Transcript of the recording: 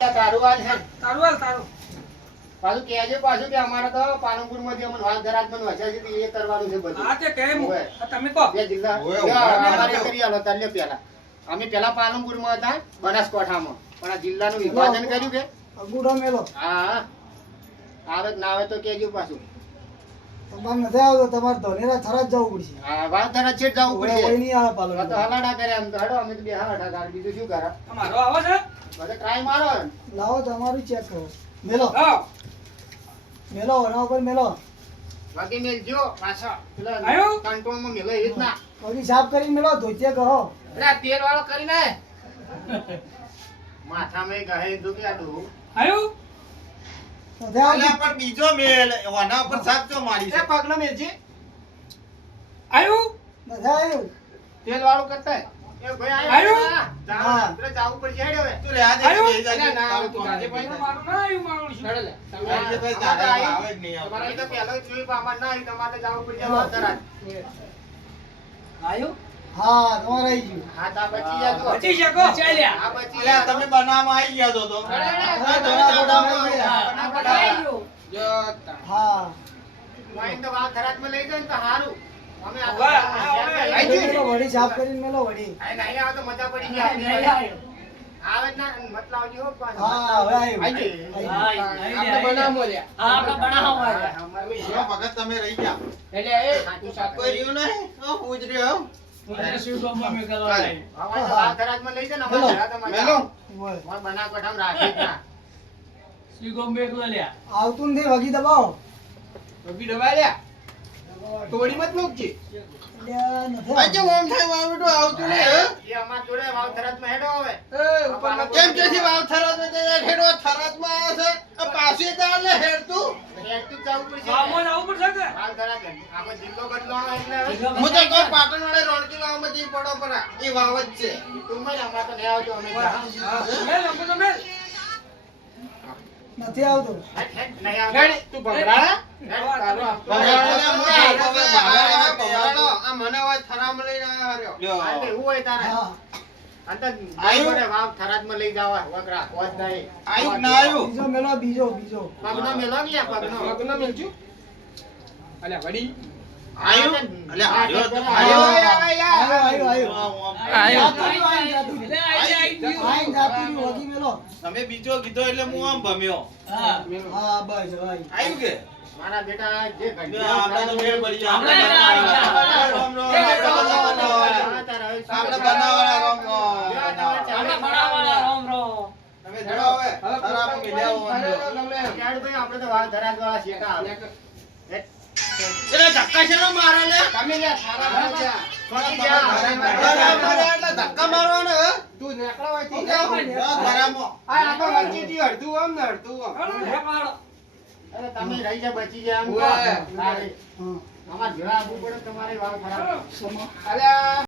તારું હાલ છે. તારું પાછું કહેજે પાછું કે અમારે તો પાલનપુરમાંથી અમને વાલધરાજમાં વચ્ચે છે તે એ કરવાનું છે બધું. હા તે કેમ ઓવે. તમે કહો બે જિલ્લા ઓવે, બે ઓવે. અમારે કરી આલો તાલ્યો પહેલા. અમે પહેલા પાલનપુરમાં હતા, બનાસકાંઠામાં. પણ આ જિલ્લાનું વિભાજન કર્યું કે અગુડો મેલો હા આવે કે ના આવે તો કહેજો પાછું. તમારે નથી આવતો, તમારે ધોનેરા થરા જ જવું પડશે. હા વાલધરાજ છેક જવું કોઈ પડશે. નહીં આવે પાલન. આ તો હલાડા કરે એમ તો હેડો અમે તો બે હલાડા કરે બીજું શું કરે મારો આવો છે બધે ટ્રાય મારો લાવો તમારું ચેક કરો. મેલો હા મેલો એના ઉપર મેલો. બાકી મેલજો પાછા પેલા આયો? કંટ્રોલમાં મેલો એ જ ના પગી સાફ કરીને મેલો, ધોતિયા કહો. અરે આ તેલ વાળો કરીને માથામાં ગહે તો કે આ ડોહું. આયો નથી આવતું. અલ્યા પણ બીજો મેલ ઓના ઉપર સાપ જો મારી છે. એ પગનો મેલજી આયો નથી આવ્યું. તેલ વાળું કરતા એ ભાઈ આયો? આયો આપણે જાવું પડશે હેડો હવે તું રહ્યા દે, આયો? બે જાજે અલ્યા ના, તારું તું કોણ જાજે છે? ભાઈ. મારું ના આવ્યું મારું શું હેડો લે તમે રાજેભાઈ અમારે તારે તો આવે જ નહીં આવતું. તમારે તો પહેલો જ જોયું પણ અમારે ના આવ્યું. તમારે તો જાવું પડશે વાલધરાજ. આયો હા તમારે આવી ગયું. હા તા બચી જા તો. બચી શકો ચાલ્યા આ બચી અલ્યા જા તમે બનાવવામાં આવી ગયા તો તો. અરે, અરે, હા, ધોળા ધોળા મળી ગયા. બના બના. જો તા. હા વાઈન તો વાલધરાજમાં લઈ જાય ને તો હારું. અમે આ તો વાહ, હા, હવે આઈ મેલો વળી સાફ કરીને મેલો વળી. નહીં આવે તો મજા પડી ગઈ આપણી. આવે જ ના મત લાવજો હો પણ. હા હવે આવ્યું. આઈ આવ્યું. આપણે બનાવો લ્યા. આપણે બનાવો હા, લ્યા. અમારે જો ભગત તમે રહી ગયા. એટલે એ સાચું સાચું. કોઈ રહ્યું નહીં? હો, પૂજ રહ્યો. મને શું ગમો મેં કરો ચાલ. હવે તો વાલધરાજમાં લઈ જાય ને મેલો. અમારે ઘરે તો મજા મેલો. આવે. બોલ. અમારે બનાસકાંઠામાં રાખી જ ના. શું ગમ મેં લ્યા આવતું નથી, વગી દબાવો. રોકી દબાઈ લ્યા. તોડી મત મૂકજી. અલ્યા, નથી આજે આવતું. ઓમ થાય વાવ બેટો આવતું નહીં હે? એ અમાર જોડે વાલધરાજમાં હેડો હવે. કેમ કેથી વાવ થરાદમાં તે હેડો થરાદમાં આવે છે? આ પાછી દાળ ને હેડતું? હેડતું જ જવું પડશે. મામો આવું પડશે કે વાલધરાજ. આખો જિલ્લો બદલાવાનો એટલે હવે. હું તો કહું પાટણ વાળા રોણકી વાવમાં જઈ પડો પરા. એ વાવ જ છે. તું મત અમારે તો નહીં આવતો અમે તો. મેલ અમે તો મેલ નથી આવતું. હેડ, હેડ, નહીં આવતો. તું ભભરા? હેડ, તારો આપતો. આ મને હવે થરામાં લઈને આવ્યો રહ્યો. આ તો એવું હોય તારે. હા આ તો આયુ? જોડે વાવ થરાદમાં લઈ જાવા. વગરા, હોજ નહીં. આયુ કે ના આયુ? બીજો મેલો, બીજો પગનો મેલો ને યાર, પગનો. આયુ? અલ્યા, આયુ તો આયો, આયુ. આયો, આયો. આવ્યું. આયુ. જાતું રહ્યું, આઈને જાતું રહ્યું. એટલે આઈને જાતું રહ્યું, વગી મેલો. તમે બીજો કીધો એટલે હું આમ ભમ્યો. હા હા બસ હવે આવ્યું. આયુ કે? મારા બેટા જે જો ઘંટી આપણે તો મેળ પડી જાય. આપણે આપણે બનાવવાના. હા, તારા હવે આપણે બનાવવાના રોમ રોમ. આપણે બનાવવાના રામ રામ તમે જડો હવે. થરામાં મિલ્યા હોવાનું. યાર ભાઈ, આપણે તો વાવ થરાદ વાળા શેકા આવે. એટલે ધક્કા શેનો મારે લે? તમે લ્યા, સારા ભાઈ લ્યા. થોડા થોડી જા. થરા મારે એટલે ધક્કા મારવાના હે? તું નેકળો હોયથી. જો થરામાં. આ તો વચ્ચેથી અડધું આમ ને અડધું આમ. અરે તમે રહી જા, બચી જાય આમ તો. ઓવે. તારે. હા અમારે ઘરે આવવું પડે તમારે વાવ થરાદ. સમો. અલ્યા